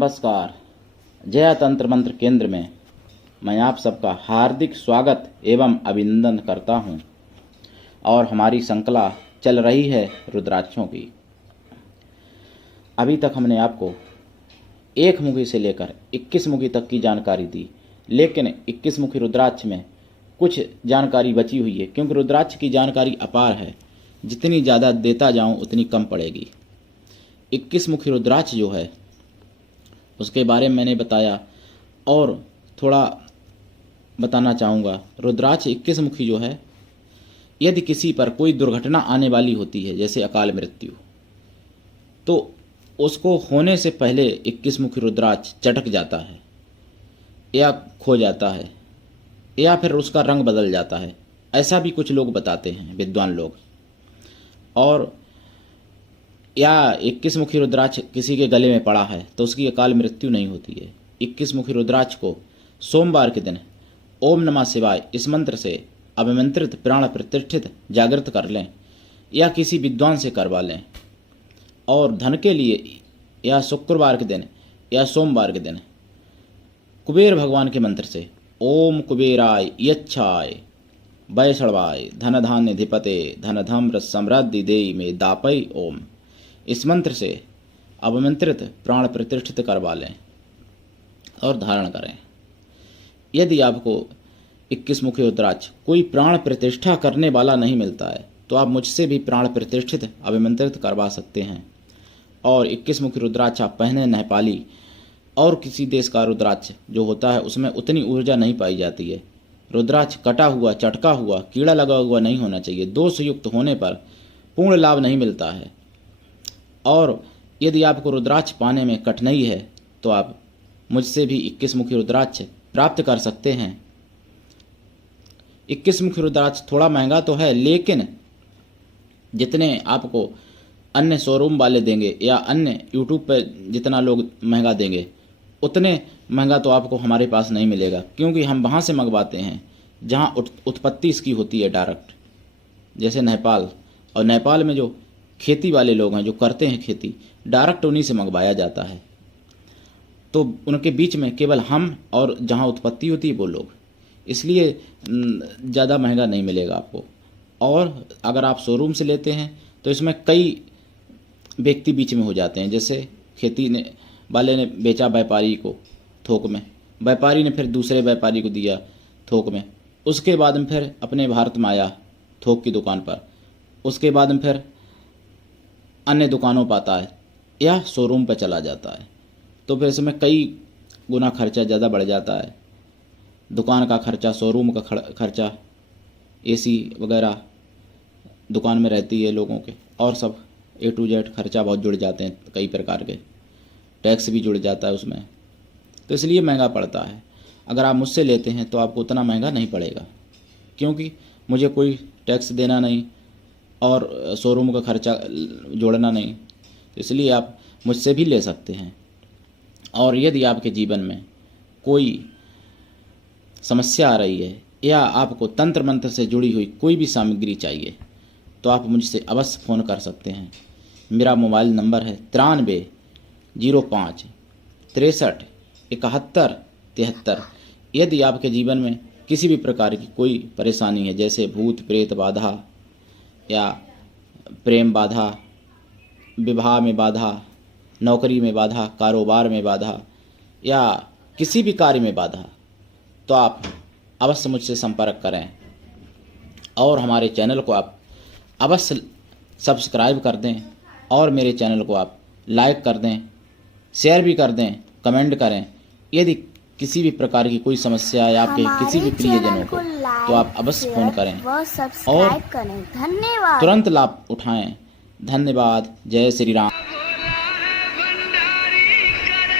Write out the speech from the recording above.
नमस्कार। जया तंत्र मंत्र केंद्र में मैं आप सबका हार्दिक स्वागत एवं अभिनंदन करता हूं। और हमारी श्रृंखला चल रही है रुद्राक्षों की। अभी तक हमने आपको 1 मुखी से लेकर 21 मुखी तक की जानकारी दी, लेकिन 21 मुखी रुद्राक्ष में कुछ जानकारी बची हुई है, क्योंकि रुद्राक्ष की जानकारी अपार है। जितनी ज़्यादा देता जाऊं उतनी कम पड़ेगी। 21 मुखी रुद्राक्ष जो है उसके बारे में मैंने बताया, और थोड़ा बताना चाहूँगा। रुद्राक्ष 21 मुखी जो है, यदि किसी पर कोई दुर्घटना आने वाली होती है, जैसे अकाल मृत्यु, तो उसको होने से पहले 21 मुखी रुद्राक्ष चटक जाता है या खो जाता है या फिर उसका रंग बदल जाता है। ऐसा भी कुछ लोग बताते हैं, विद्वान लोग। और या 21 मुखी रुद्राक्ष किसी के गले में पड़ा है तो उसकी अकाल मृत्यु नहीं होती है। 21 मुखी रुद्राक्ष को सोमवार के दिन ओम नमः शिवाय इस मंत्र से अभिमंत्रित, प्राण प्रतिष्ठित, जागृत कर लें या किसी विद्वान से करवा लें। और धन के लिए या शुक्रवार के दिन या सोमवार के दिन कुबेर भगवान के मंत्र से ओम कुबेराय यच्छाय वैष्णवाय धन धान्य धिपते धन धम्र समृद्धि देई में दापय ओम, इस मंत्र से अभिमंत्रित, प्राण प्रतिष्ठित करवा लें और धारण करें। यदि आपको 21 मुखी रुद्राक्ष कोई प्राण प्रतिष्ठा करने वाला नहीं मिलता है तो आप मुझसे भी प्राण प्रतिष्ठित, अभिमंत्रित करवा सकते हैं। और 21 मुखी रुद्राक्ष आप पहने नेपाली और किसी देश का रुद्राक्ष जो होता है उसमें उतनी ऊर्जा नहीं पाई जाती है। रुद्राक्ष कटा हुआ, चटका हुआ, कीड़ा लगा हुआ नहीं होना चाहिए। दोष युक्त होने पर पूर्ण लाभ नहीं मिलता है। और यदि आपको रुद्राक्ष पाने में कठिनाई है तो आप मुझसे भी 21 मुखी रुद्राक्ष प्राप्त कर सकते हैं। 21 मुखी रुद्राक्ष थोड़ा महंगा तो है, लेकिन जितने आपको अन्य शोरूम वाले देंगे या अन्य यूट्यूब पर जितना लोग महंगा देंगे, उतने महंगा तो आपको हमारे पास नहीं मिलेगा, क्योंकि हम वहाँ से मंगवाते हैं जहाँ उत्पत्ति इसकी होती है डायरेक्ट, जैसे नेपाल। और नेपाल में जो खेती वाले लोग हैं, जो करते हैं खेती, डायरेक्ट उन्हीं से मंगवाया जाता है। तो उनके बीच में केवल हम और जहाँ उत्पत्ति होती है वो लोग, इसलिए ज़्यादा महंगा नहीं मिलेगा आपको। और अगर आप शोरूम से लेते हैं तो इसमें कई व्यक्ति बीच में हो जाते हैं, जैसे खेती वाले ने बेचा व्यापारी को थोक में, व्यापारी ने फिर दूसरे व्यापारी को दिया थोक में, उसके बाद में फिर अपने भारत में आया थोक की दुकान पर, उसके बाद में फिर अन्य दुकानों पर आता है या शोरूम पर चला जाता है। तो फिर इसमें कई गुना खर्चा ज़्यादा बढ़ जाता है। दुकान का खर्चा, शोरूम का खर्चा, एसी वगैरह दुकान में रहती है लोगों के, और सब A to Z खर्चा बहुत जुड़ जाते हैं, कई प्रकार के टैक्स भी जुड़ जाता है उसमें, तो इसलिए महंगा पड़ता है। अगर आप मुझसे लेते हैं तो आपको उतना महंगा नहीं पड़ेगा, क्योंकि मुझे कोई टैक्स देना नहीं और शोरूम का खर्चा जोड़ना नहीं, इसलिए आप मुझसे भी ले सकते हैं। और यदि आपके जीवन में कोई समस्या आ रही है या आपको तंत्र मंत्र से जुड़ी हुई कोई भी सामग्री चाहिए तो आप मुझसे अवश्य फ़ोन कर सकते हैं। मेरा मोबाइल नंबर है 93 05 63 71 73। यदि आपके जीवन में किसी भी प्रकार की कोई परेशानी है, जैसे भूत प्रेत बाधा या प्रेम बाधा, विवाह में बाधा, नौकरी में बाधा, कारोबार में बाधा या किसी भी कार्य में बाधा, तो आप अवश्य मुझसे संपर्क करें। और हमारे चैनल को आप अवश्य सब्सक्राइब कर दें और मेरे चैनल को आप लाइक कर दें, शेयर भी कर दें, कमेंट करें। यदि किसी भी प्रकार की कोई समस्या है आपके किसी भी प्रियजनों को, तो आप अवश्य फ़ोन करें और धन्यवाद। तुरंत लाभ उठाएं। धन्यवाद। जय श्री राम।